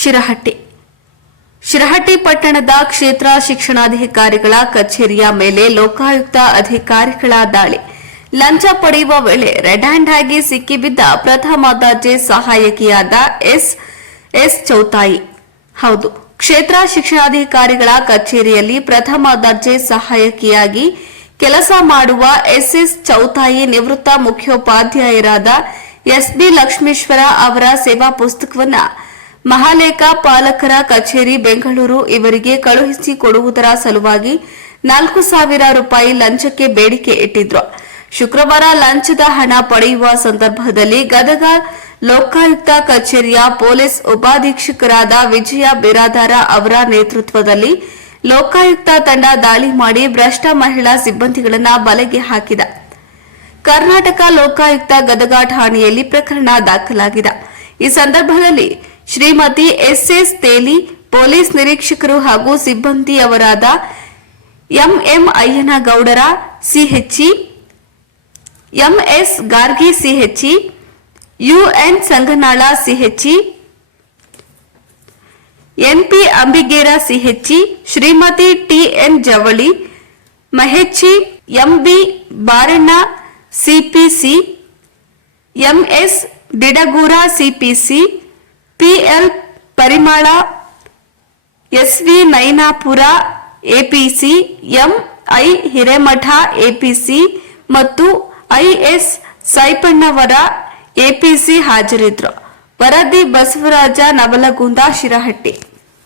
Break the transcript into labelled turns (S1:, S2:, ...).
S1: ಶಿರಹಟ್ಟಿ. ಶಿರಹಟ್ಟಿ ಪಟ್ಟಣದ ಕ್ಷೇತ್ರ ಶಿಕ್ಷಣಾಧಿಕಾರಿಗಳ ಕಚೇರಿಯ ಮೇಲೆ ಲೋಕಾಯುಕ್ತ ಅಧಿಕಾರಿಗಳ ದಾಳಿ. ಲಂಚ ಪಡೆಯುವ ವೇಳೆ ರೆಡ್ ಹ್ಯಾಂಡ್ ಆಗಿ ಸಿಕ್ಕಿಬಿದ್ದ ಪ್ರಥಮ ದರ್ಜೆ ಸಹಾಯಕಿಯಾದ ಎಸ್ ಎಸ್ ಚೌತಾಯಿ. ಹೌದು, ಕ್ಷೇತ್ರ ಶಿಕ್ಷಣಾಧಿಕಾರಿಗಳ ಕಚೇರಿಯಲ್ಲಿ ಪ್ರಥಮ ದರ್ಜೆ ಸಹಾಯಕಿಯಾಗಿ ಕೆಲಸ ಮಾಡುವ ಎಸ್ಎಸ್ ಚೌತಾಯಿ ನಿವೃತ್ತ ಮುಖ್ಯೋಪಾಧ್ಯಾಯರಾದ ಎಸ್ಬಿ ಲಕ್ಷ್ಮೇಶ್ವರ ಅವರ ಸೇವಾ ಪುಸ್ತಕವನ್ನ ಮಹಾಲೇಖ ಪಾಲಕರ ಕಚೇರಿ ಬೆಂಗಳೂರು ಇವರಿಗೆ ಕಳುಹಿಸಿ ಕೊಡುವುದರ ಸಲುವಾಗಿ ನಾಲ್ಕು ಸಾವಿರ ರೂಪಾಯಿ ಲಂಚಕ್ಕೆ ಬೇಡಿಕೆ ಇಟ್ಟಿದ್ರು. ಶುಕ್ರವಾರ ಲಂಚದ ಹಣ ಪಡೆಯುವ ಸಂದರ್ಭದಲ್ಲಿ ಗದಗ ಲೋಕಾಯುಕ್ತ ಕಚೇರಿಯ ಪೊಲೀಸ್ ಉಪಾಧೀಕ್ಷಕರಾದ ವಿಜಯ ಬಿರಾದಾರ ಅವರ ನೇತೃತ್ವದಲ್ಲಿ ಲೋಕಾಯುಕ್ತ ತಂಡ ದಾಳಿ ಮಾಡಿ ಭ್ರಷ್ಟ ಮಹಿಳಾ ಸಿಬ್ಬಂದಿಗಳನ್ನ ಬಲೆಗೆ ಹಾಕಿದ. ಕರ್ನಾಟಕ ಲೋಕಾಯುಕ್ತ ಗದಗ ಠಾಣೆಯಲ್ಲಿ ಪ್ರಕರಣ ದಾಖಲಾಗಿದೆ. ಈ ಸಂದರ್ಭದಲ್ಲಿ ಶ್ರೀಮತಿ ಎಸ್ಎಸ್ ತೇಲಿ ಪೊಲೀಸ್ ನಿರೀಕ್ಷಕರು ಹಾಗೂ ಸಿಬ್ಬಂದಿಯವರಾದ MM Ayyanagowdar CHC MS Gargi CHC UN Sanganal CHC NP Ambiger CHC, Shrimati TN Javali, ಮಹೆಚ್ಚಿ MB Baranna CPC, MS Bidagur CPC PL Parimala, SV Nainapur APC I Hiremath APC ಮತ್ತು IS Saipannavar APC ಹಾಜರಿದ್ದರು ವರದಿ ಬಸವರಾಜ ನವಲಗುಂದ ಶಿರಹಟ್ಟಿ.